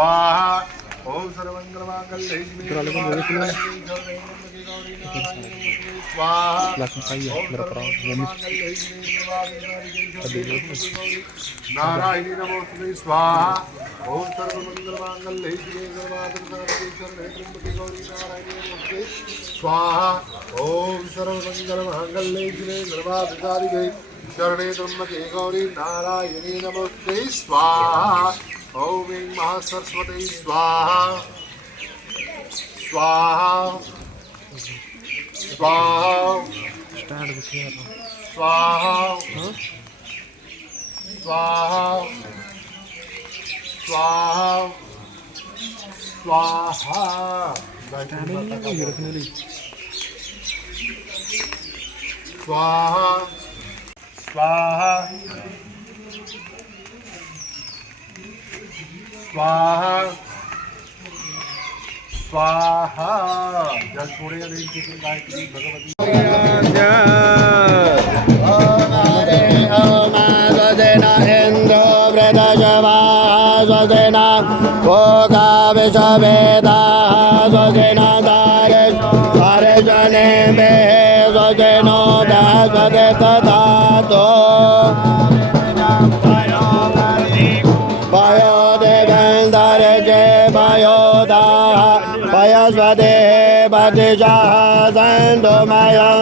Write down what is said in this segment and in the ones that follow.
ओम सर्वमंगलमांगल्ये नारायणी नमोस्तुते स्वाहा। ओम सर्वमंगलमांगल्ये स्वाहा। ओम सर्वमंगलमांगल्ये शरणे त्र्यंबके गौरी नारायणी नमोस्तुते स्वाहा। ओम महासरस्वती स्वाहा स्वाहा स्वाहा स्वाहा स्वाहा स्वाहा स्वाहा स्वाहा स्वाहा स्वाहा स्वाहा। जल छोड़े गायत्री भगवती स्वदेना इंद्रो वृदशवा स्वदेना भोगा विषवेदा स्वदेना दारेश हरिजने मे स्वदेनो दासदे तथातो स्वदे बदिजा संदोमयं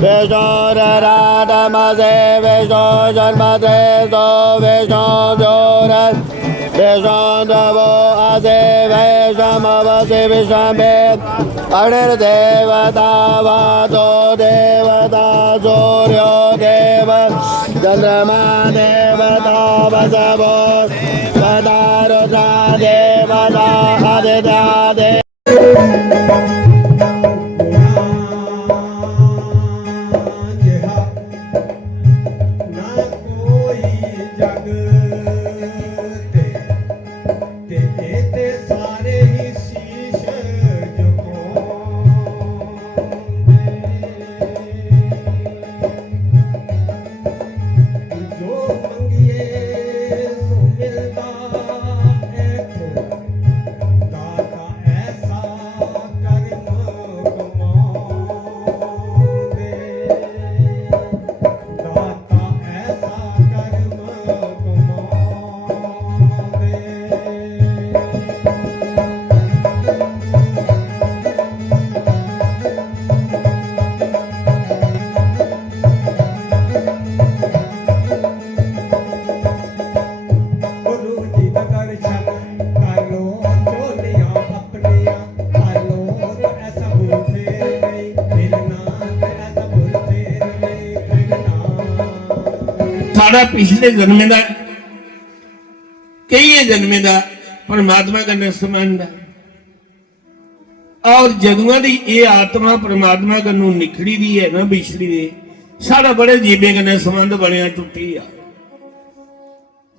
विष्णुराधमसे विष्णु जन्मसे सो विष्णु जोरन् विष्णुदेवो असे वैष्णवसे विष्णवे अग्निर्देवता वातो देवता सूर्यो देव चन्द्रमा देवता वसवो सदा रुद्रा देवता आदित्या देव साड़ा पिछले जन्मे का कई जन्मे का परमात्मा कन्नै संबंध है और जदुआं दी ये आत्मा परमात्मा कन्नों निखड़ी दी है ना बिछड़ी दी साड़ा बड़े जीवे कन्नै संबंध बनया टुटी आ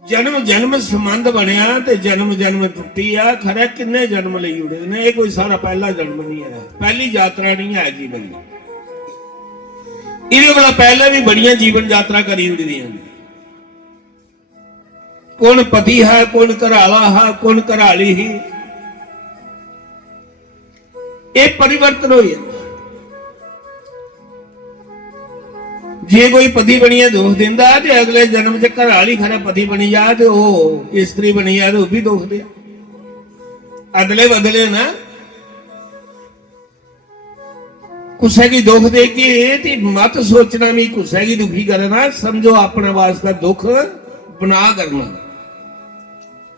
जन्म जन्म संबंध बनया ते जन्म जन्म टुटी आ खरा किन्ने जन्म लई उड़े ने ये कोई सारा पहला जन्म नहीं है पहली यात्रा नहीं है जीवन की इहदे वाला पहले भी बड़ियां जीवन यात्रा करी हुंदियां ने कौन पति है कौन घराला है कौन घराली ही ये परिवर्तन हो जाता जे कोई पति बनिया दोष दिंदा ते अगले जन्म च घराली खरा पति बनी जाए तो स्त्री बनी जाए तो भी दोष दिया अदले बदले ना कुछ की दुख दे के मत सोचना भी कुछ की दुखी करना समझो अपना वास्ता दुख बना करना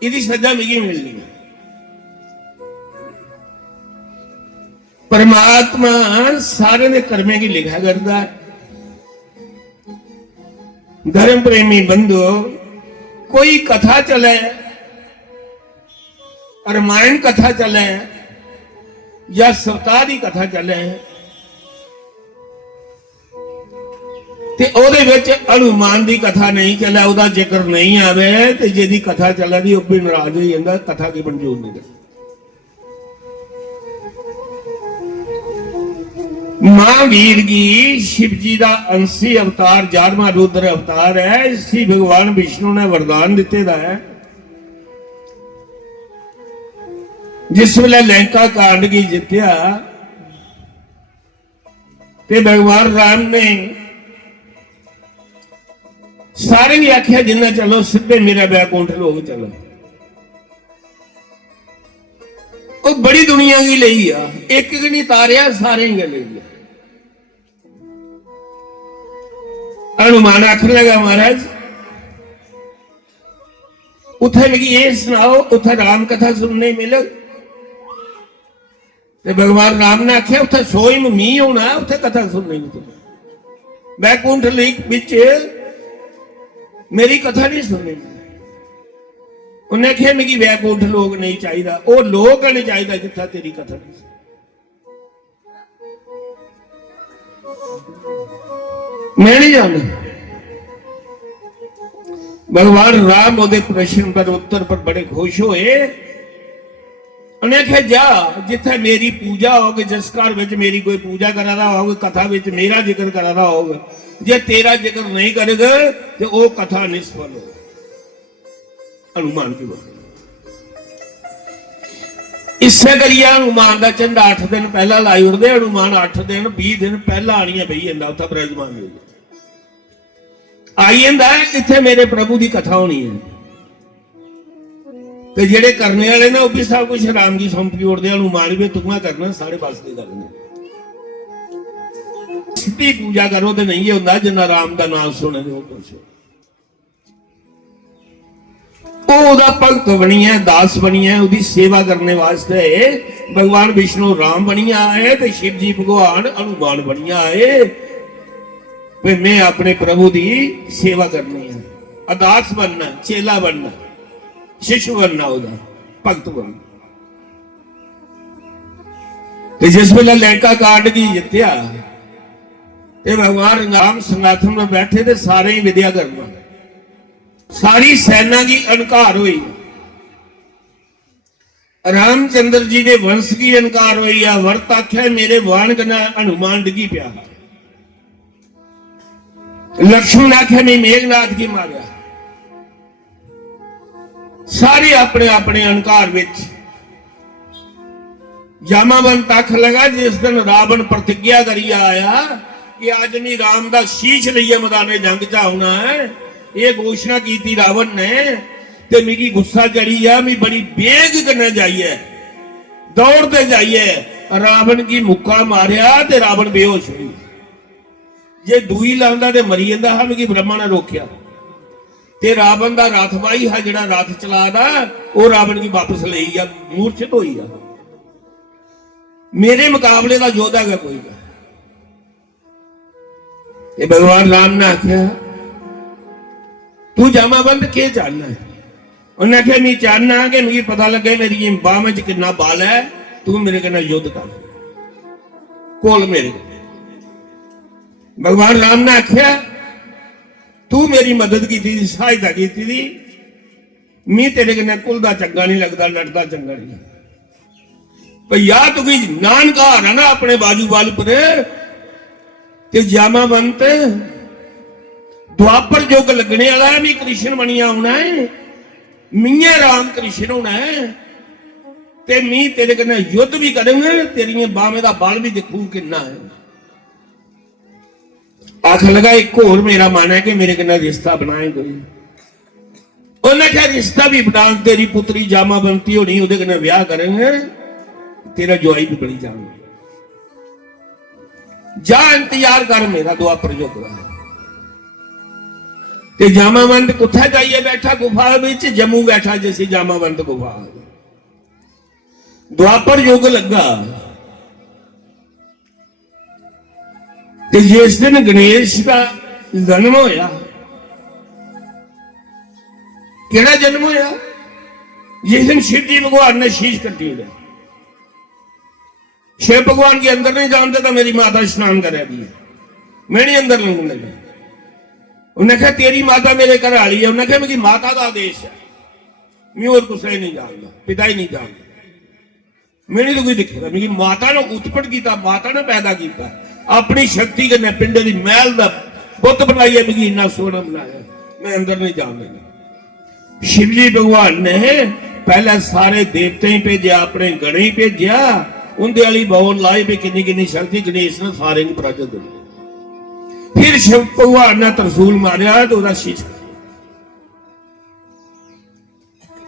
इसकी सजा मिगी मिलनी है। परमात्मा सारे ने कर्मे की लिखा करता है। धर्म प्रेमी बंधु कोई कथा चले रामायण कथा चले या सप्ताह की कथा चले ते ओदे विच हनुमान की कथा नहीं चले ओदा जिक्र नहीं आवे ते जिहदी कथा चला दी वो भी नाराज हो जाता कथा की मंजूर नहीं करता। महावीर की शिव जी का अंशी अवतार 11वां रुद्र अवतार है। इसी भगवान विष्णु ने वरदान दिते दा है जिस वेले लंका कांड की जित्या ते भगवान राम ने सारे भी आख्या जिन्ना चलो सीधे मेरा बैकुंठ लोग चलो। वो बड़ी दुनिया की लई आ, एक नहीं तारिया सारे ही ले हनुमान आखन लगा महाराज उथे लगी ये सुनाओ उथे राम कथा सुनने मिले। ते भगवान राम ने आख्या उथे सोई में मी होना उथे कथा सुनने में बैकुंठ विच मेरी कथा नहीं सुननी। उन्हें आख्या मिगी बैकुंठ लोग नहीं चाहिए, वो लोग नहीं चाहिए जिथा तेरी कथा नहीं। मैं नहीं जानना। भगवान राम ओदे प्रश्न पर उत्तर पर बड़े खुश हुए। उन्हें आख्या जा जिथे मेरी पूजा होगी, जिस घर में मेरी कोई पूजा करा रहा होगा, कथा में मेरा जिक्र करा रहा होगा, जे तेरा जिक्र नहीं करेगा तो वो कथा निष्फल हो। हनुमान की बात इससे करिए हनुमान का झंडा 8 दिन पहला लाई उड़ते। हनुमान 8 दिन 20 दिन पहला आनिया बही जाता उतना बृजमान आई जाता है इतने मेरे प्रभु की कथा होनी है। तो जेडे करने वाले ना वो भी सब कुछ राम की सौंपी उड़ते। हनुमान भी तुमा करना साढ़े पास की करना सीधी पूजा करो तो नहीं होता जिन्ना राम का नाम सुने वो कुछ भगत बनी है, दास बनी है, उसकी सेवा करने वास्ते भगवान विष्णु राम बनिया है तो शिव जी भगवान हनुमान बनिया है। मैं अपने प्रभु की सेवा करनी है, अदास बनना, चेला बनना, शिष्य बनना, भगत बनना। तो जिस वेले लंका कांड की जित्या ते भगवान राम सिंहासन में बैठे थे सारे ही विद्या करना। सारी सेना की अनकार हुई। रामचंद्र जी ने वंश की अनकार हुई है। वर्त आख्या मेरे वाण कना हनुमान डिगी प्या। लक्ष्मण आख्या मैं मेघनाथ की मारिया। सारे अपने अपने अनकार विच जामावन तक लगा। जिस दिन रावण प्रतिज्ञा करी आया कि आज नहीं राम का शीश लईए मैदाने जंग च आना है, ये घोषणा की थी रावण ने। ते मिगी गुस्सा चढ़ी है, मैं बड़ी बेग करने जाइए, दौड़ते जाइए, रावण की मुक्का मारिया ते रावण बेहोश हुई। जे दूई लांदा ते मरी जांदा हा, मिगी ब्रह्मा ने रोकिया ते रावण का रथवाही है जिहड़ा रथ चलादा वो रावण की वापस ले गया, मूर्छित होई आ। मेरे मुकाबले का योद्धा है कोई का। ये भगवान राम ने आख्या तू जामाबंद के चाहना है? उन्हें आख्या मैं चाहना कि मुझे पता लगे मेरी बाह में कितना बाल है, तू मेरे कन्नै युद्ध कर कोल मेरे। भगवान राम ने आख्या तू मेरी मदद की थी, सहायता की थी, मैं तेरे कन्नै कुलदा चंगा नहीं लगता, लड़दा चंगा नहीं भैया। तू कोई नानकार है ना अपने बाजू बाल पर ते जामाबंद द्वापर युग लगने वाला है, मैं कृष्ण बनिया होना है, मियां राम कृष्ण होना है ते मैं तेरे कन्नै युद्ध भी करूंगा, तेरी बाहें का बाल भी देखू कितना है। आख लगा एक होर मेरा मन है कि मेरे कन्नै रिश्ता बनाए कोई। उन्हें क्या रिश्ता भी बना, तेरी पुत्री जामाबंती होनी, उहदे कन्नै ब्याह करेंगे, तेरा ज्वाई भी बड़ी जाऊंगा। जा इंतजार कर मेरा द्वापर युग का। ते जामाबंद कुत्थे जाइए बैठा गुफा विच, जम्मू बैठा जैसी जामाबंद गुफा। द्वापर युग लगा ते जिस दिन गणेश का जन्म होया, केड़ा जन्म होया? जिस दिन शिव जी भगवान ने शीश कटी है। शिव भगवान के अंदर नहीं जानते तो मेरी माता स्नान करे दी, मैं नहीं अंदर लंघने लगा। उन्हें कहा तेरी माता मेरे घर वाली है। उन्हें कहा मेरी माता का आदेश है, मैं और कुछ नहीं जानता, पिता ही नहीं जानता, मैंने तो कोई दिखेगा। मेरी माता ने उत्पन्न किया, माता ने पैदा किया, अपनी शक्ति के पिंडे की महल का बुत बनाई है, मेरी इन्ना सोना बनाया, मैं अंदर नहीं जान लगा। शिव जी भगवान ने ਪਹਿਲਾਂ ਸਾਰੇ ਦੇਵਤੇ ਹੀ ਭੇਜਿਆ, ਆਪਣੇ ਗਣੇ ਹੀ ਭੇਜਿਆ, ਉਹਦੇ ਵਾਲੀ ਬੌਲ ਲਾਈ ਵੀ ਕਿੰਨੀ ਕਿੰਨੀ ਸ਼ਕਤੀ ਗਣੇਸ਼ ਨੇ ਸਾਰੇ ਨੂੰ ਪ੍ਰਾਜਤ ਦਿੱਤੀ। ਫਿਰ ਸ਼ਿਵ ਭਗਵਾਨ ਨੇ ਤਰਸੂਲ ਮਾਰਿਆ ਤੇ ਉਹਦਾ ਸ਼ੀਸ਼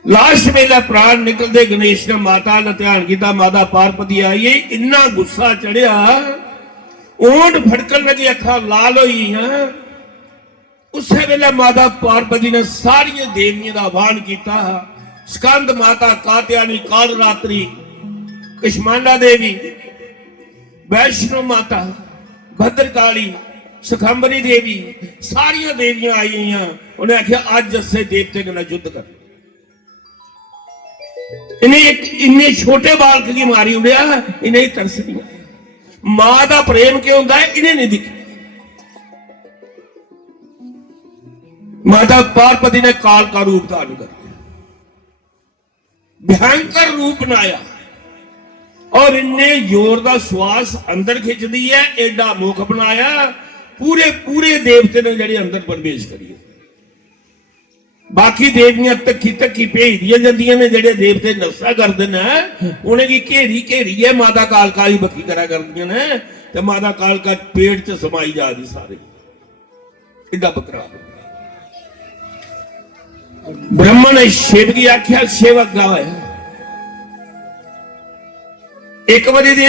ਲਾਸਟ ਵੇਲੇ ਪ੍ਰਾਣ ਨਿਕਲਦੇ ਗਣੇਸ਼ ਨੇ ਮਾਤਾ ਦਾ ਧਿਆਨ ਕੀਤਾ, ਮਾਤਾ ਪਾਰਵਤੀ ਆਈ, ਇੰਨਾ ਗੁੱਸਾ ਚੜਿਆ, ਓਂਠ ਫੜਕਣ ਲੱਗੀ, ਅੱਖਾਂ ਲਾਲ ਹੋਈਆਂ। ਉਸੇ ਵੇਲੇ ਮਾਤਾ ਪਾਰਵਤੀ ਨੇ ਸਾਰੀਆਂ ਦੇਵੀਆਂ ਦਾ ਆਵਾਹਨ ਕੀਤਾ, ਸਕੰਦ ਮਾਤਾ, ਕਾਤਿਆਨੀ, ਕਾਲ ਰਾਤਰੀ, ਕਸ਼ਮਾਂਡਾ ਦੇਵੀ, ਵੈਸ਼ਨੋ ਮਾਤਾ, ਭद्रकाली, ਸੁਖੰਬਰੀ ਦੇਵੀ, ਸਾਰੀਆਂ ਦੇਵੀਆਂ ਆਈਆਂ। ਉਹਨੇ ਆਖਿਆ ਅੱਜ ਅਸੇ ਦੇਵਤੇ ਨਾਲ ਯੁੱਧ ਕਰ। ਇਹਨੇ ਇੱਕ ਇੰਨੇ ਛੋਟੇ ਬਾਲਕ ਦੀ ਮਾਰੀ ਉੜਿਆ, ਇਹਨੇ ਹੀ ਤਰਸ ਨਹੀਂ ਆਇਆ। ਮਾਂ ਦਾ ਪ੍ਰੇਮ ਕਿਉਂ ਹੁੰਦਾ ਹੈ ਇਹਨੇ ਨਹੀਂ ਦਿਖਿਆ। ਮਾਤਾ ਪਾਰਵਤੀ ਨੇ ਕਾਲ ਦਾ ਰੂਪ ਧਾਰਨ ਕਰ ਲਿਆ, ਭयंकर रूप बनाया, और इन्ने जोर का श्वास अंदर खिंचदी है, एडा मुख बनाया, पूरे पूरे देवते ने जेडे अंदर प्रवेश करिए। बाकी देवियां तक्की तक्की भेज दिया जांदियां ने, जेडे देवते नशा करते हैं उन्हें की घेरी घेरी है माता कालका ही बखी करा करदियां ने, ते माता कालका पेट च समाई जाती सारे, एडा बकरा। ब्रह्मा ने शिव की आख्या सेवक गाया। एक बारी दे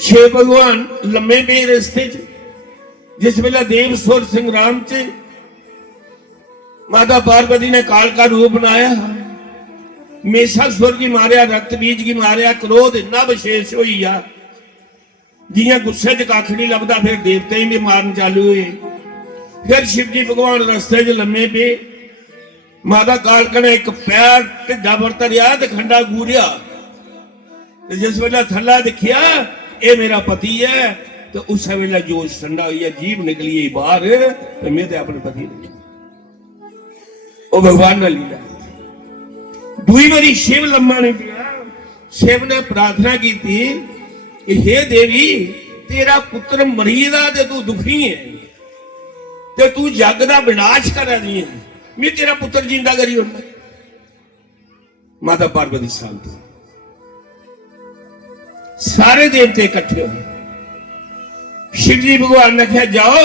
शिव भगवान लम्मे पे रस्ते च, जिस वेले देव सुर संग्राम च माता पार्वती ने काल का रूप बनाया, मेषा सुर की मारिया, रक्त बीज की मारिया, क्रोध इन्ना विशेष हुई आ, जियां गुस्से च कख नहीं लभदा। फिर देवते भी मारन चालू हुए। फिर शिव जी भगवान रस्ते च लम्मे पे, माता कालका ने एक पैर ढिड्डा वरत लिया ते खंडा गूरिया, जिस वेले थल्ला दिखिया ये मेरा पति है, तो उस वेले जोश ठंडा हुई, जीभ निकली बाहर, तो मैं अपने पति नहीं, वो भगवान ने लीला। दूई बारी शिव लम्मा ने किया, शिव ने प्रार्थना की थी कि हे देवी तेरा पुत्र मरीदा ते तू दुखी है, ते तू जग का विनाश कर रही है, मैं तेरा पुत्र जिंदा करी होना। माता पार्वती शांत, सारे देवते इकट्ठे हो। शिव जी भगवान ने कहा जाओ,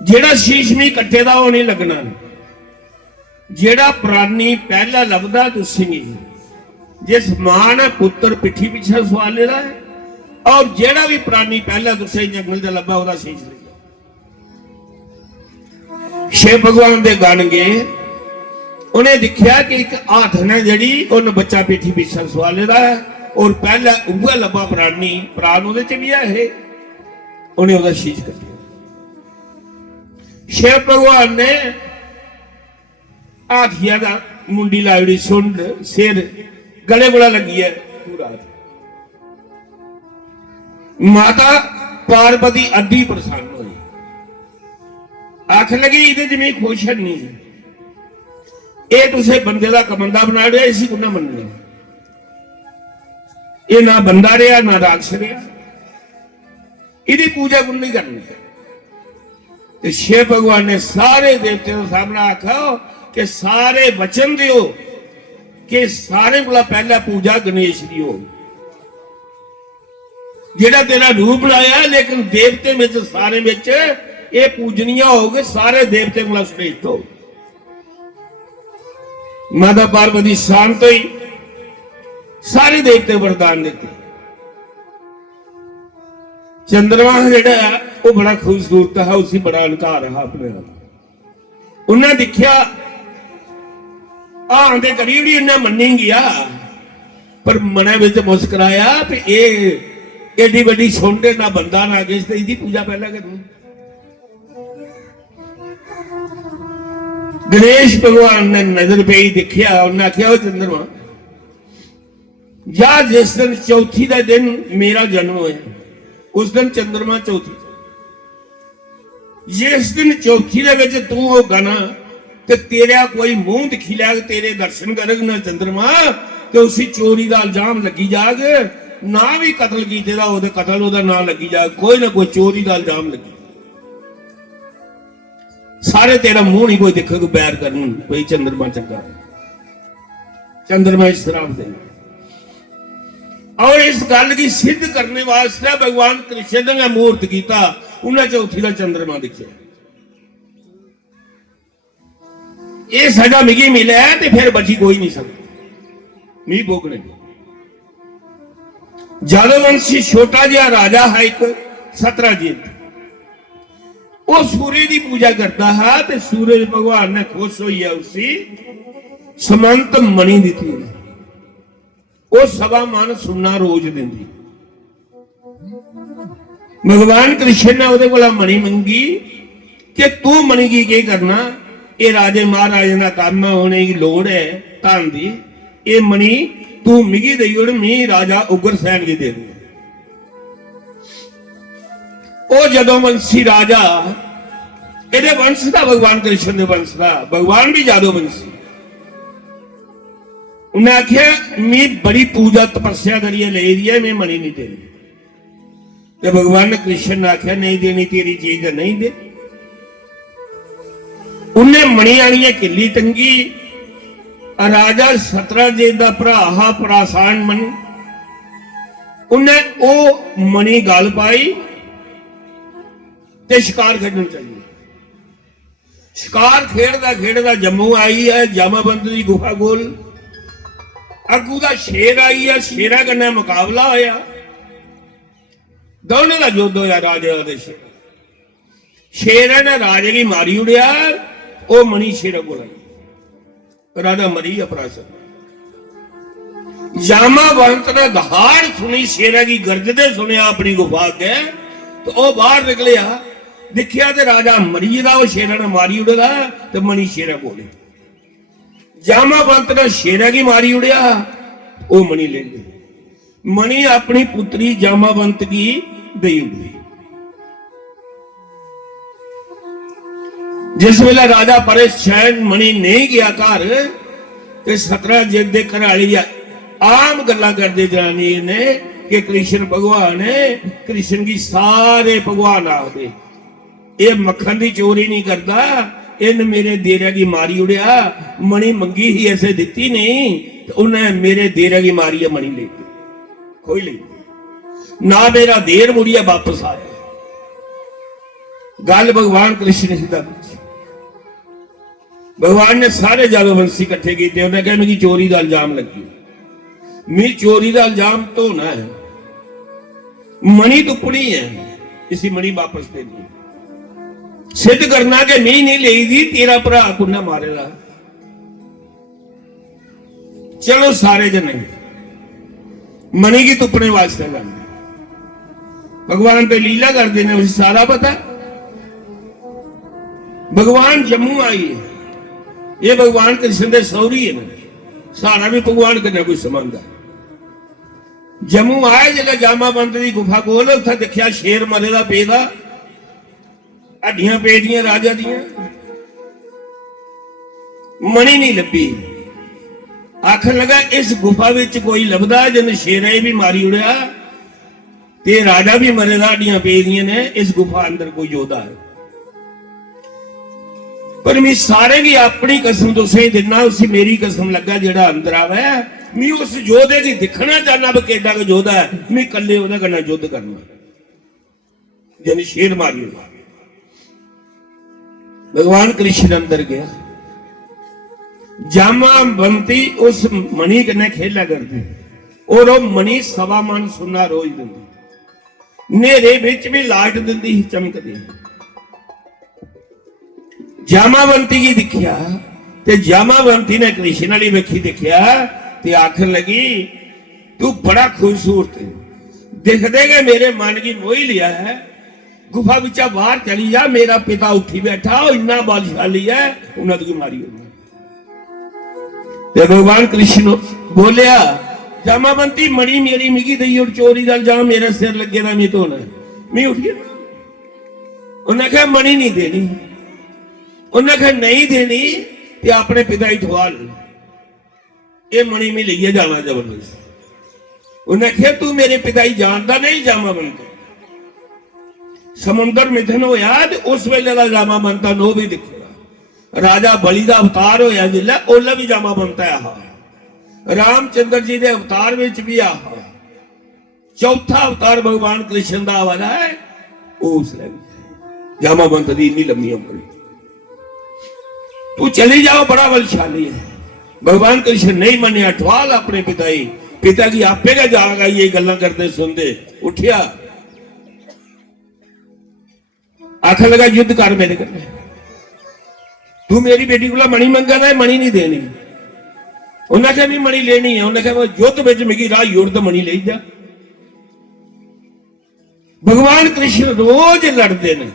जेड़ा शीश मी कट्टे दा वो नहीं लगना, जेड़ा प्राणी पहला लभदा तुसीं ही, जिस मां ने पुत्र पिठी पिछे सवाल लेदा है, और जेड़ा भी प्राणी पहला तुसीं जंगल च लभा ओहदा शीश ले। शिव भगवान दे गण गए, उन्हें दिखा कि एक हाथ ने जड़ी उन बच्चा पीठी पीछे सवाले दा है, और पहला उह लभा प्राणी प्राण उहदे च भी है, उन्हें उहदा शीश कर दिया। शिव भगवान ने हाथिया का मुंडी लाड़ी, सुंड, सिर, गले गुला लगी है पूरा। माता पार्वती अड्डी प्रसन्न हुई, आख लगी इहदे च मैं खुश नहीं है, ये तुसे बंदे का कमंदा बना लिया, इसी को ना मनना, ये ना बंदा रहा ना राक्षस रहा, इहदी पूजा को नहीं करनी। तो शिव भगवान ने सारे देवते के सामने आखा कि सारे वचन दियो कि सारे को पहला पूजा गणेश दी हो, जेड़ा तेरा रूप बनाया, लेकिन देवते में सारे में ये पूजनीय हो गए, सारे देवते को श्रेष्ठ हो। माता पार्वती शांत हुई, सारे देवते वरदान देते। चंद्रमा जेड़ा वो बड़ा खूबसूरत है, उसी बड़ा अहंकार है अपने आप। उन्हें दिखा आंदे करीब ही इन्हें मनी गया, पर मने विच मुस्कुराया कि ये एडी बड़ी सुंड ना बंदा ना किस, इसकी पूजा पहला करनी। गणेश भगवान ने नजर पे ही देखा, उन्हें आख्या चंद्रमा जा, जिस दिन चौथी का दिन मेरा जन्म होया, उस दिन चंद्रमा चौथी, जिस दिन चौथी दे तू होगा ना, ते तेरा कोई मुंह दिखी लैग, तेरे दर्शन करग ना चंद्रमा, तो उसी चोरी का इल्जाम लगी जाग, ना भी कतल कीते दा ओदे कतल ओदा ना लगी जाग, कोई ना कोई चोरी का इल्जाम लगी, सारे तेरा मुंह नहीं कोई देखे, बैर करन कोई चंद्रमा चंगा। चंद्रमा श्राप देना। और इस गल की सिद्ध करने वास्ते भगवान कृष्ण ने मूर्त किया, उन्हें चौथी का चंद्रमा दिखे। ये सजा मिगी मिले तो फिर बची कोई नहीं सकता, मी भोगने। जादवंशी छोटा जिहा राजा है एक सतराजीत, वो सूर्य की पूजा करता है, तो सूरज भगवान ने खुश हुई है उसी समंत मणि दी थी, वो सवा मन सुनना रोज देंदी। भगवान कृष्ण ने ਉਹਦੇ ਕੋਲ मणि मंगी कि तू मणि की क्या करना, ये राजे महाराजे का काम होने की लोड़ है धन की, ये मणि तू मिगी दई और मी राजा उग्रसैन की दे दूं। ਉਹ ਜਦੋਂ ਵੰਸ਼ੀ ਰਾਜਾ, ਇਹਦੇ ਵੰਸ਼ ਦਾ ਭਗਵਾਨ ਕ੍ਰਿਸ਼ਨ ਦੇ ਵੰਸ਼ ਦਾ, ਭਗਵਾਨ ਵੀ ਜਾਦੋ ਵੰਸ਼ੀ, ਉਹਨੇ ਆਖਿਆ ਮੈਂ ਬੜੀ ਪੂਜਾ ਤਪੱਸਿਆ ਕਰੀਏ ਲੈ ਰਹੀ ਮੈਂ ਮਣੀ ਨਹੀਂ ਦੇਣੀ। ਤੇ ਭਗਵਾਨ ਨੇ ਕ੍ਰਿਸ਼ਨ ਨੇ ਆਖਿਆ ਨਹੀਂ ਦੇਣੀ ਤੇਰੀ ਚੀਜ਼ ਨਹੀਂ ਦੇ। ਉਹਨੇ ਮਣੀ ਆਣੀਏ ਕਿੱਲੀ ਟੰਗੀ, ਰਾਜਾ ਸਤਰਾਜੀਤ ਦਾ ਭਰਾ ਹਾ ਪ੍ਰਾਸਾਨ ਮਣੀ, ਉਹਨੇ ਉਹ ਮਣੀ ਗਲ ਪਾਈ ਤੇ ਸ਼ਿਕਾਰ ਖੇਡਣ ਚੱਲੀ। ਸ਼ਿਕਾਰ ਖੇਡਦਾ ਖੇਡਦਾ ਜੰਮੂ ਆਈ ਹੈ ਜਾਮਾਬੰਦ ਦੀ ਗੁਫਾ ਕੋਲ, ਅੱਗੂ ਦਾ ਸ਼ੇਰ ਆਈ ਹੈ, ਸ਼ੇਰਾਂ ਕन्नै ਮੁਕਾਬਲਾ ਹੋਇਆ, ਦੋਨਾਂ ਦਾ ਯੁੱਧ ਹੋਇਆ ਰਾਜੇ ਦੇ ਸ਼ੇਰ। ਸ਼ੇਰਾਂ ਨੇ ਰਾਜੇ ਦੀ ਮਾਰੀ ਉੜਿਆ, ਉਹ ਮਣੀ ਸ਼ੇਰ ਕੋਲ ਆਈ, ਰਾਜਾ ਮਰੀ ਅਪਰਾਸਨ। ਜਾਮਾਬੰਦ ਨੇ ਦਹਾੜ ਸੁਣੀ, ਸ਼ੇਰਾਂ ਦੀ ਗਰਜਦੇ ਸੁਣਿਆ ਆਪਣੀ ਗੁਫਾ ਕੇ, तो वह बाहर निकलिया, दिखिया तो राजा मरी दा, वो शेरा ने मारी उड़ेगा तो मणि शेरा को जामाबंत ने शेरा की मारी उड़िया, वो मणि ले ली। मणि अपनी पुत्री जामाबंत की दई उड़ी। जिस वेले राजा परेशान मणि नहीं गया घर, तो सतराजीत दे घराली आम गल्लां करदे जनानी ने कि कृष्ण भगवान है, कृष्ण की सारे भगवान आखदे ये मक्खन की चोरी नहीं करता, इन मेरे देरा की मारी उड़िया, मणि मंगी ही ऐसे दिती नहीं, तो उन्हें मेरे देरा की मारी है मणि ले कोई ले ना, मेरा देर मुड़िया वापस आ जाए। गल भगवान कृष्ण सीधा भगवान ने सारे जादूवंशी इकट्ठे किए, उन्हें कहा मेरी चोरी का इल्जाम लगी, मेरी चोरी का इल्जाम धोना है, मणि तुपनी है, इसी मणि वापस देनी, सिद्ध करना कि नहीं ले दी, तेरा भरा कुन्ना मारेगा। चलो सारे जने मणि की तुपने वास्ते जाने, भगवान पे लीला कर देने, उसे सारा पता। भगवान जम्मू आई है, ये भगवान कृष्ण दे सौरी है ना, सारा भी भगवान कन्नै कोई संबंध है। जम्मू आए जगह जामाबंद की गुफा कोल, उत्थे देखिया शेर मरे दा पेदा, हड्डियां पेदियां राजा दियां, मणि नहीं लभी। आखन लगा इस गुफा विच कोई लभदा जिन शेरे भी मारी उड़िया ते राजा भी मरे दा, हड्डियां पेदियां ने, इस गुफा अंदर कोई योद्धा है। पर मैं सारे की अपनी कसम तो सही देना, उसी मेरी कसम लगा जेड़ा अंदर आवे, मैं उस योधे की दिखना चाहना भी केडा का योद्धा है, मैं कल्ले ओहदे कन्नै युद्ध करना, यानी शेर मारी। भगवान कृष्ण अंदर गया, जामाबंती उस मणि कन्नै खेला करती, और वो मणि सवा मन सुनना रोज दिंदी, नेरे विच भी लाट दिंदी चमकदी। जामाबंती की दिखिया ते जामाबंती ने कृष्ण वाली वेखी देखिया ते आखन लगी तू बड़ा खूबसूरत है, दिख देगा मेरे मन की मोह लिया है, गुफा बिचा बाहर चली जा, मेरा पिता उठी बैठा इन्ना बलशाली है, उन्हें तो मारी होगी। भगवान कृष्ण बोलिया जामाबंती मणि मेरी मिगी दई और चोरी का इल्जाम मेरे सिर लगे ना, मैं तो मैं उठ गया। उन्हें कहा मणि नहीं देनी, उन्हें कहा नहीं देनी ते अपने पिता ही ठवा ले, ये मणि में ले जाना जबरदस्त। उन्हें कहा तू मेरे पिता ही जानता नहीं जामाबंती, समुद्र मिथन होया ते उस वेले दा जामाबंता नो भी दिखेगा, राजा बलि दा अवतार होया जिल्लै ओल्लै भी जामाबंता आया, ਰਾਮਚੰਦਰ ਜੀ ਦੇ ਅਵਤਾਰ ਵਿੱਚ ਵੀ ਆ ਚੌਥਾ ਅਵਤਾਰ ਭਗਵਾਨ ਕ੍ਰਿਸ਼ਨ ਦਾ ਵਾਲਾ ਹੈ। ਉਸ ਲਈ ਜਾਮਾਵੰਤ ਦੀ ਇੰਨੀ ਲੰਮੀ ਉਮਰ, तू चले जाओ, बड़ा बलशाली है। भगवान कृष्ण नहीं मनिया, ठवाल अपने पिता की आपे का जागा ये गल्ला करते सुनते उठिया, आखिर लगा युद्ध कर मेरे करने। तू मेरी बेटी को मणि मंगा है, मणि नहीं देनी। उन्हें क्या भी मणि लेनी है, उन्हें क्या युद्ध में मिगी राह युद्ध मणि ले जा। भगवान कृष्ण रोज लड़ते हैं,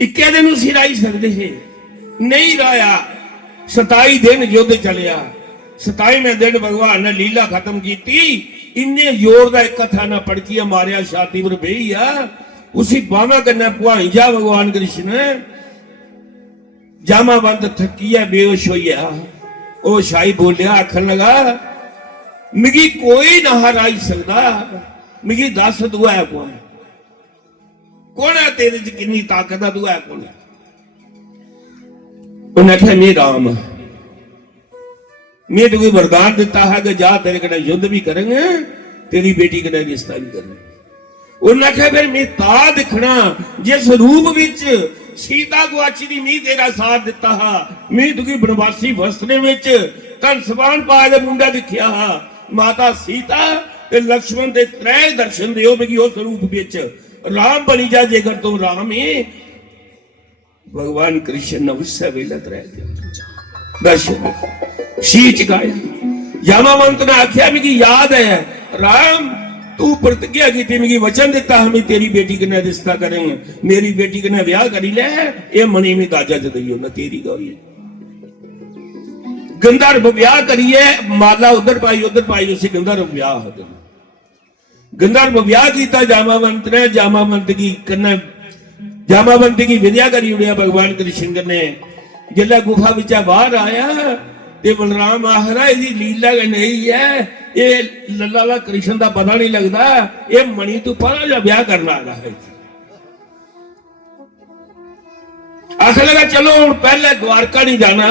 इक्के दिन सिराई सकते है नहीं राया। 27 दिन युद्ध चलिया, 27वें दिन भगवान ने लीला खत्म की। इन्ने जोर का एक कथा ना पड़किया मारिया, छाती पर बेही आ, उसी बावा कन्या पुआई जा भगवान कृष्ण। जामावंत थकिया बेहोश होया, ओ शाही बोलिया, आखन लगा मिगी कोई ना हराई सकता, मिगी दस दुआ है कौन है तेरे च कितनी ताकत है, तू है कौन है? उन्हें आख्या मैं राम, मैं तुझे वरदान दिता है कि जा तेरे कने युद्ध भी करेंगे, तेरी बेटी कने रिश्ता भी करेंगे। उन्हें आख्या फिर मैं ता दिखना जिस रूप विच सीता गुआची दी मैं तेरा साथ दिता हा, मैं तुझे बनवासी वस्त्रे विच धन समान पा के मुंडा दिखिया हा। माता सीता ते लक्ष्मण दे त्रै दर्शन दियो मिगी उस रूप विच राम बनी जा, जेकर तुम राम ही। भगवान कृष्ण नवस्य वेला रह गया, दर्शन शीच गाया। जामावंत ने आख्या मिगी याद है राम, तू प्रतिज्ञा की मिगी वचन दिता हमें तेरी बेटी कने रिश्ता करेंगे, मेरी बेटी कने ब्याह करी ले, ये मणि में दाजा च दईयो ना तेरी गौरी। गंधर्व ब्याह करिए, माला उधर पाई उसी गंधर्व ब्याह हो गया। गंधर्व ब्याह किया जामावंत ने, जामावंत की विद्या करी उड़िया भगवान कृष्ण ने। जिला गुफा विच बाहर आया ते बलराम आखरा इसकी लीला नहीं है, ये लला कृष्ण का पता नहीं लगता, ये मणि तू पता जा ब्याह करना आ रहा है। आखिर लगा चलो पहले द्वारका नहीं जाना,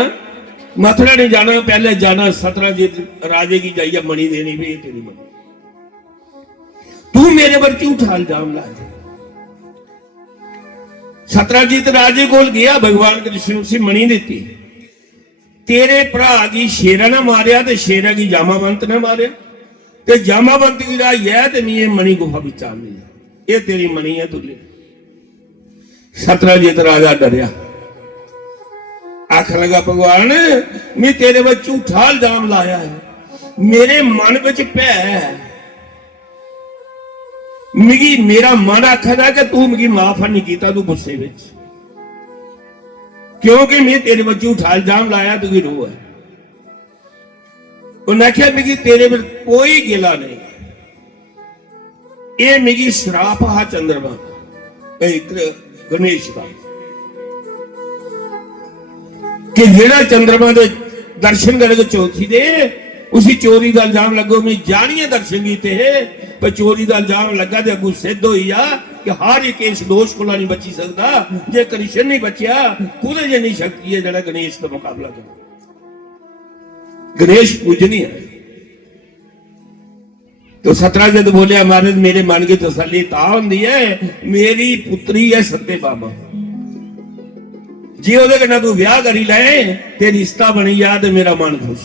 मथुरा नहीं जाना, पहले जाना सतराजीत राजे की जाइए मणि देनी भी तेरी मणि। तू मेरे पर क्यों ठाल जाम ला? सतराजीत राजे को गया, भगवान कृष्ण उसे मणि देती। तेरे भरा की शेरा ने मारिया ते शेरा की जामावंत ने मारिया, ते जामावंत की राह यह ते नहीं मणि गुफा विच आ गई, ये तेरी मणि है तुले। सतराजीत राजा डरिया, आख लगा भगवान मैं तेरे पर झूठा इल्जाम लाया है, मेरे मन विच भै है, मिगी मेरा मन आखदा कि तू मिगी माफ नहीं किया, तू गुस्से विच, क्योंकि मैं तेरे पर झूठा इल्जाम लाया, तू रो है। उन्हें आख्या मिगी तेरे पर कोई गिला नहीं, ये मिगी श्राप हा चंद्रमा गणेश का, कि जेड़ा चंद्रमा दे दर्शन करके चौथी दे उसी चोरी का इल्जाम लगो। मैं जानिए दर्शन किए पर चोरी का इल्जाम लगा तो अगू सिद्ध हो कि हर एक इस दोष को नहीं बची सकता, जे कृष्ण नहीं बचिया कुछ जिनी शक्ति है जरा गणेश का मुकाबला कर। गणेश पूजनी है तो सतराजीत बोलिया महाराज मेरे मन की तसल्ली ता होंदी है, मेरी पुत्री है सत्य बाबा, जे ओदे कन्नै तू ब्याह करी ले ते रिश्ता बनी जा ते मेरा मन खुश।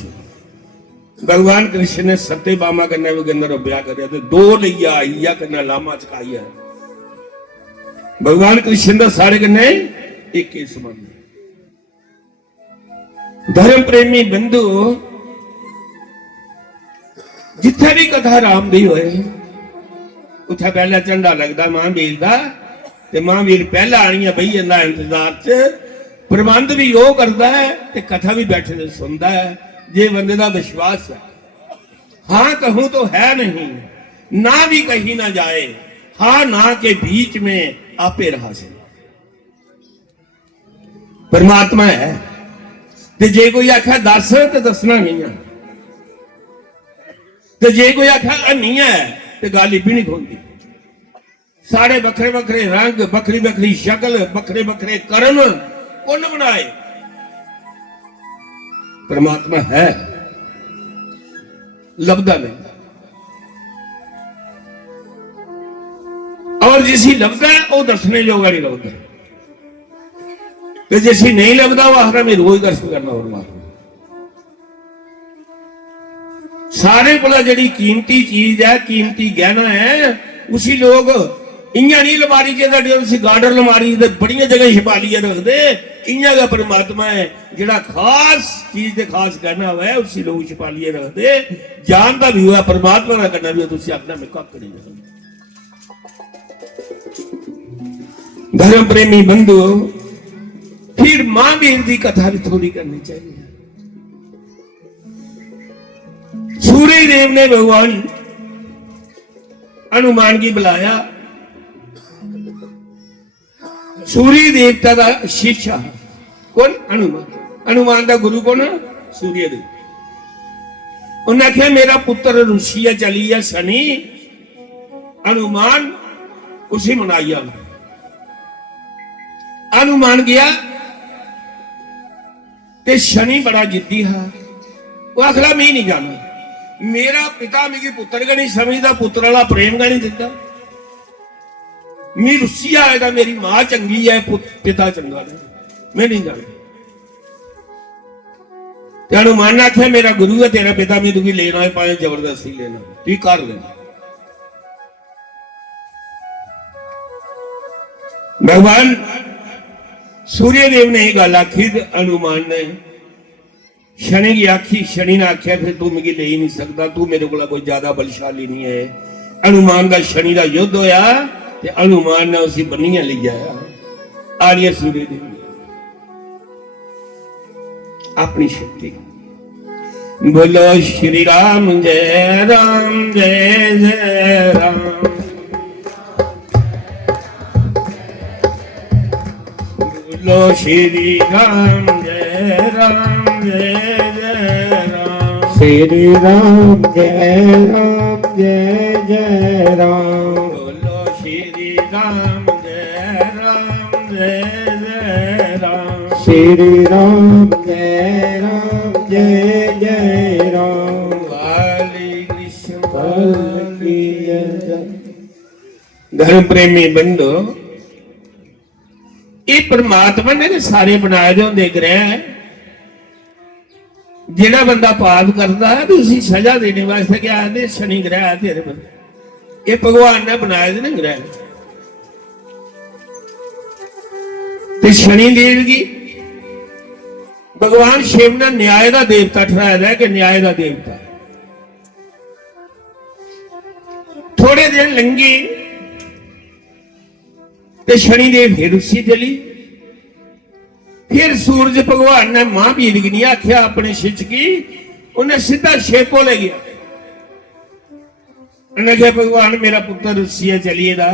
भगवान कृष्ण ने सत्य बामा कन्नै भी गंधर्व ब्याह कर दो लिया आईया कन्नै लामा चकाइया। भगवान कृष्ण का सारे कन्नै एक ही संबंध। धर्म प्रेमी बंधु जिथे भी कथा राम दी होए उथे पहला झंडा लगता महावीर का, ते महावीर पहला आनी है बही जाता इंतजार च, प्रबंध भी वो करता है ते कथा भी बैठे सुनता है। जे बंदे का विश्वास है, हाँ कहूं तो है नहीं, ना भी कहीं ना जाए, हाँ ना के बीच में आपे रहा से परमात्मा है। ते जे कोई आखा दस तो दसना नहीं है, ते जे कोई आखा नहीं है तो गल भी नहीं खोलती। सारे बखरे बखरे रंग, बखरी बखरी शक्ल, बखरे बखरे कर्म कौन बनाए? परमात्मा है। लभदा नहीं, और जिसी लभदा है वो दसने जोगा नहीं लभदा, तो जिसी नहीं लभदा वो आखरा मैं रोज दर्शन करना परमात्मा। सारे कोला जड़ी कीमती चीज है, कीमती गहना है, उसी लोग इयां नहीं लमारी च गार्डन लमारी बड़िया जगह छिपालिए रखते, इयां का परमात्मा है जिहड़ा खास चीज दे खास गहना हुआ उसी लोग छिपालिए रखते। जानता भी हुआ परमात्मा का करना भी तुम आखना मैं कख नहीं जानता। धर्म प्रेमी बंधु, फिर महावीर की कथा भी थोड़ी करनी चाहिए। सूर्य देव ने भगवान हनुमान की बुलाया। सूर्य देवता का शिष्य कौन? हनुमान। हनुमान का गुरु कौन? सूर्य देव। उन्हें आख्या मेरा पुत्र रुसिया चली है शनि, हनुमान उसी मनाइया। हनुमान गया ते शनि बड़ा जिद्दी है, वो आखला मैं नहीं जाना, मेरा पिता मेरी पुत्र का नहीं समझता, पुत्र वाला प्रेम का नहीं दिता, मैं रुसिया आएगा, मेरी मां चंगी है पिता चंगा नहीं, मैं नहीं जाना। हनुमान ने आख्या मेरा गुरु है तेरा पिता, मैं तुझे लेना है पाए जबरदस्ती लेना, तू कर लेना। भगवान सूर्य देव ने गल आखी, हनुमान ने शनि की आखी। शनि ने आख्या फिर तू मुझे ले ही नहीं सकता, तू मेरे को कोई ज्यादा बलशाली नहीं है। हनुमान का शनि का युद्ध होया, हनुमान ने उसी बनिया ले जाया। आर्य सूर्य देव अपनी शक्ति। बोलो श्री राम जय राम जय जय राम। बोलो श्री राम जय राम जय जय राम। श्री राम जय राम जय जय राम। बोलो श्री राम जय राम जय जय राम। श्री राम जय राम जय जय राम। काली कृष्ण काली जय। धर्म प्रेमी बंधु, ये परमात्मा ने सारे बनाए दे होंदे ग्रह, जेड़ा बंदा पाप करता है तो उसी सजा देने वास्ते क्या आते शनि ग्रह है तेरे बंदे। ये भगवान ने बनाए थे ना ग्रह। तो शनि देव की भगवान शिव ने न्याय का देवता ठहराया है कि न्याय का देवता। थोड़े दिन लंघे तो शनिदेव फिर उसी चली। फिर सूरज भगवान ने महावीर की नहीं आख्या अपने शिष्य की, उन्हें सीधा शेपो ले गया। उन्हें कहा भगवान मेरा पुत्र रुसिया चलिएगा,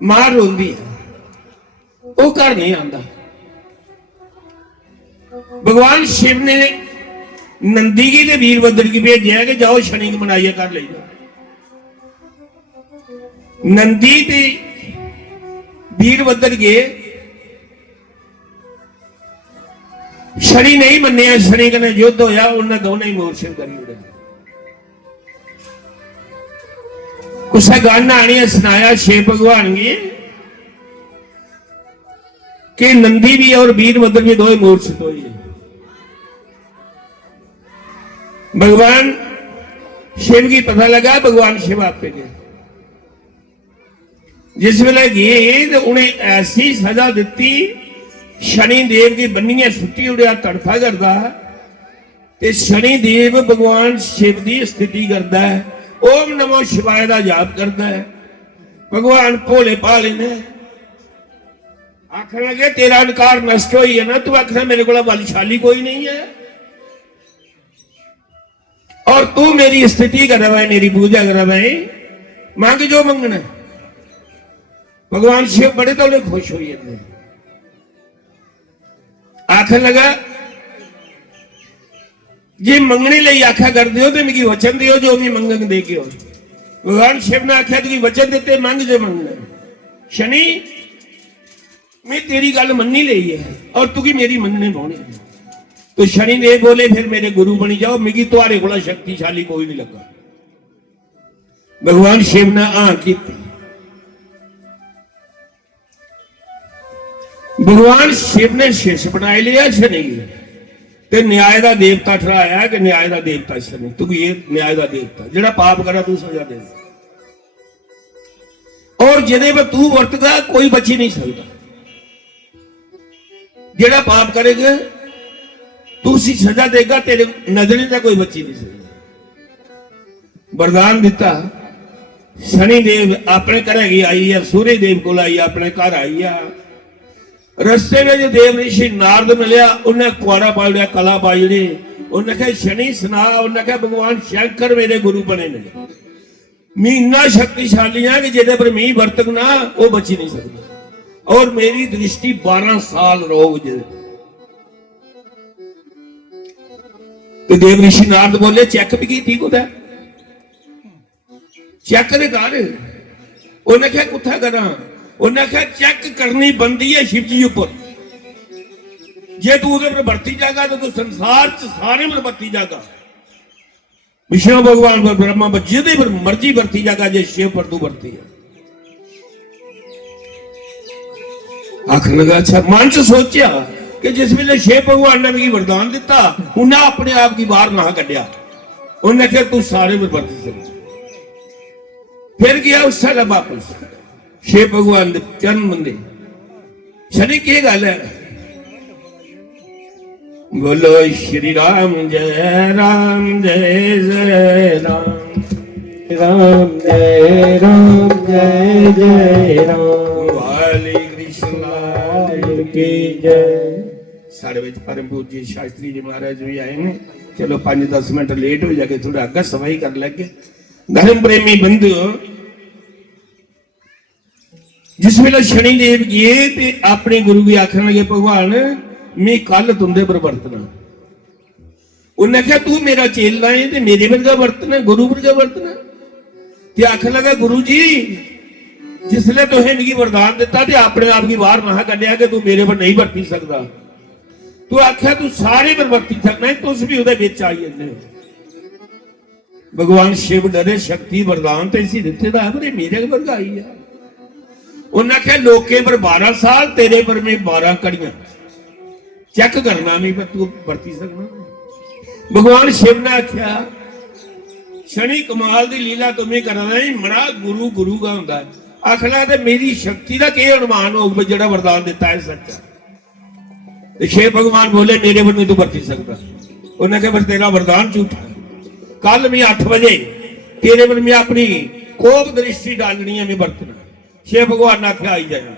मां रोंदी है, वो घर नहीं आता। भगवान शिव ने नंदी की वीरभद्र की भेजा कि जाओ शनि की मनाइए कर ले जाओ। नंदी ते वीरभद्र गए, शनि नहीं मन्निया, शनि कने युद्ध होया, उन्हें दोनों ही मोर्चे करी उड़े। कुछ गल आनी सुनाया शिव भगवान की कि नंदी भी और वीरभद्र भी दो ही मूर्छित तो ही। भगवान शिव की पता लगा, भगवान शिव आप पे गए। जिस वेले गए तो उन्हें ऐसी सजा दी, शनि देव की बन्नियां सुट्टी उड़िया तड़फा करता, शनि देव भगवान शिव की स्थिति करता है, ओम नमो शिवाय का जाप करता है। भगवान भोले भाले ने आखने लगे तेरा अहंकार नष्ट हो है ना, तू आखना मेरे को बलशाली कोई नहीं है और तू मेरी स्थिति करवाए, मेरी पूजा करवाए, मांग जो मंगना। भगवान शिव बड़े तो खुश हो जाते। आखन लगा जे मंगने लिए आख्या कर दियो तो मेरी वचन दियो जो भी मंगन दे के हो। भगवान शिव ने आख्या कि वचन देते मंग जो मंगना। शनि मैं तेरी गल मन्नी ली है और तू की मेरी मनने पाने। तो शनिदेव बोले फिर मेरे गुरु बनी जाओ, मिगी तुम्हारे को शक्तिशाली कोई नहीं लगा। भगवान शिव ने हाँ की। भगवान शिव ने शिष्य बनाए लिया शनि ते न्याय का देवता ठहराया कि न्याय का देवता शनि, तू ये न्याय का देवता जेड़ा पाप करा तू सजा दे, और जिदे पर तू वर्तगा कोई बची नहीं सकता। जेड़ा पाप करेगा तू उसी सजा देगा, तेरे नजरे का कोई बची नहीं सकता। वरदान दिता शनि देव अपने घर आई है, सूर्य देव को आई अपने घर आई है। रस्ते में जो देव ऋषि नारद मिलिया, उन्हें कुआरा पा लिया, कला पाई ली। उन्हें कहा शनि सुना, उन्हें कहा भगवान शंकर मेरे गुरु बने ने, मैं इन्ना शक्तिशाली है कि जेदे पर मैं वर्तक ना वो बची नहीं सकता, और मेरी दृष्टि 12 साल रोग जे। तो देव ऋषि नारद बोले चेक भी की ठीक होता है, चेक दे कर। उन्हें क्या कुत्था करा, उन्हें क्या चेक करनी बनती है शिव जी ऊपर। जे तू उधर पर बरती जाएगा तो तू संसार च सारे पर बरती जाएगा, विष्णु भगवान पर, ब्रह्मा पर, जिदे पर मर्जी बरती जाएगा, जे शिव पर तू बरती है। आखिर लगा अच्छा मन च सोचा कि जिस वेले शिव भगवान ने भी वरदान दिता, उन्हें अपने आप की बाहर ना कढ़िया, उन्हें कहा तू सारे पर बरती सकता। फिर गया उस साल वापस शिव भगवान चरण मंदिर। शनि की गल है, बोलो श्री राम जय राम जय जय राम, राम जय राम जय जय राम, वाली कृष्ण की जय। साढ़े विच परम पूज्य शास्त्री जी महाराज भी आए ने। चलो 5-10 मिनट लेट हो जाके थोड़ा अग्गा सफाई कर लगे। धर्म प्रेमी बंधु, जिस वेले शनि देव गए ते अपने गुरु भी आखन लगे भगवान मैं कल तुंदे पर वरतना। उन्हें कहा तू मेरा चेला है ते मेरे वर्गा वरतना, गुरु वर्गा वरतना। ते आखन लगा गुरु जी जिसले तुहें मिगी वरदान दिता ते अपने आप की बाहर ना कढ़िया कि तू मेरे पर नहीं वरती सकता, तू आख्या तू सारे पर वरती सकना है, तुस भी उहदे विच आई जंदे हो। भगवान शिव डरे शक्ति वरदान तो इसी दिते दा पर मेरे वर्गा आई है। उन्हें आख्या लोके पर 12 साल, तेरे पर मैं 12 कड़ियां, चेक करना नहीं पर तू वरती सकना। भगवान शिव ने आख्या शनि कमाल की लीला तुम्हें करना है, मरा गुरु गुरु का होंदा है। आखना तो मेरी शक्ति का क्या अनुमान हो जेड़ा वरदान दिता है सच्चा। तो शिव भगवान बोले मेरे पर नहीं तू वरती सकता। उन्हें कहा तेरा वरदान झूठा, कल मैं 8 बजे तेरे पर मैं अपनी कोप दृष्टि डालनी है, मैं वरतना। शिव भगवान ने आख्या आई जाएगा।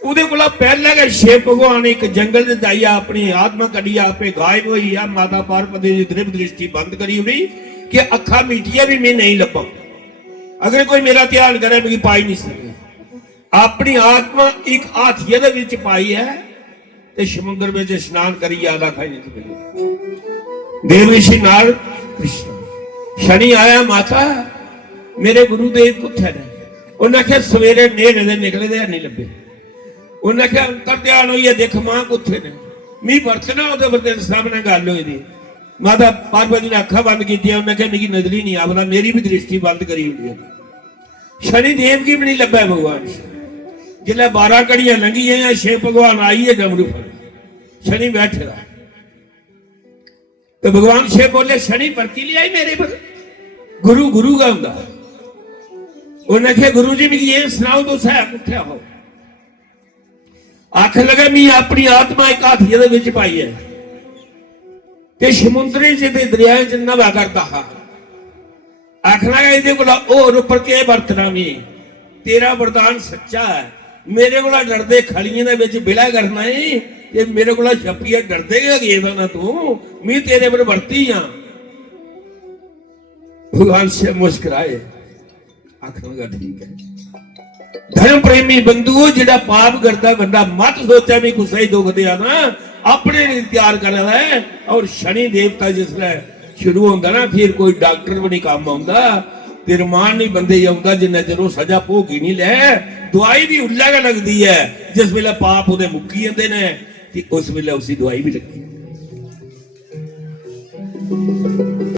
उहदे कोला पहले के शिव भगवान एक जंगल च जाइए अपनी आत्मा कढ़ी आपे गायब हुई है, माता पार्वती की दिव्य दृष्टि बंद करी हुई कि अखा मीटिया भी मैं नहीं लभा, अगर कोई मेरा ध्यान करे मेरी पाई नहीं सकता। अपनी आत्मा एक हाथिया दे विच पाई है ते समुद्र में स्नान करी आधा खाई। देव ऋषि नारद कृष्ण शनि आया, माता मेरे गुरुदेव कुत्थे ने? उन्हें आख्या सवेरे नेरे दे निकले दे नहीं लभे। उन्हें आख्या अंतर ध्यान होई है, देख मां कुत्थे ने? मी वरतना उहदे पर तेरे सामने गल होई दी। माता पार्वती ने अखा बंद की, उन्हें आख्या मेरी नजर ही नहीं आवदा, मेरी भी दृष्टि बंद करी हुई है। शनि देव की भी नहीं लभा भगवान। जिले 12 कड़ियां लंघी है, शिव भगवान आई है डमरू पर, शनि बैठे रहा। तो भगवान शिव बोले शनि परती ले आई मेरे पर, गुरु गुरु का होंदा। उन्हें आख्या गुरु जी मिगी ये सुनाओ तो सह कुत्थे हो? आख लगा मैं अपनी आत्मा एक हाथिया दे विच पाई है ते समुद्रे च ते दरिया च नवा करता हा। आखना ये होर उपर के बरतना भी, तेरा वरदान सच्चा है, मेरे को डरदे खड़ियां दे विच बिला करना है, ये मेरे को छप्पिया डरदे गए ना तू, मैं तेरे पर वरती हाँ। भगवान से मुस्कुराए, आखना ठीक है। धर्म प्रेमी बंधुओं जिहड़ा पाप करता बंदा मत सोचा भी कुछ ही दुख दिया ना, अपने लिए तैयार कर रहा है। और शनि देवता जिसले शुरू होंदा ना, फिर कोई डॉक्टर भी नहीं काम आउंदा, तिरमान नहीं बंदे आउंदा जिन्ना चਿਰ सजा भोगी नहीं ले। दवाई भी उल्ला का लगती है जिस वेले पाप उहदे मुक्की जांदे ने, ਤੇ ਉਸ ਵੇਲੇ ਉਸੇ ਦਵਾਈ ਵੀ ਲੱਗੀ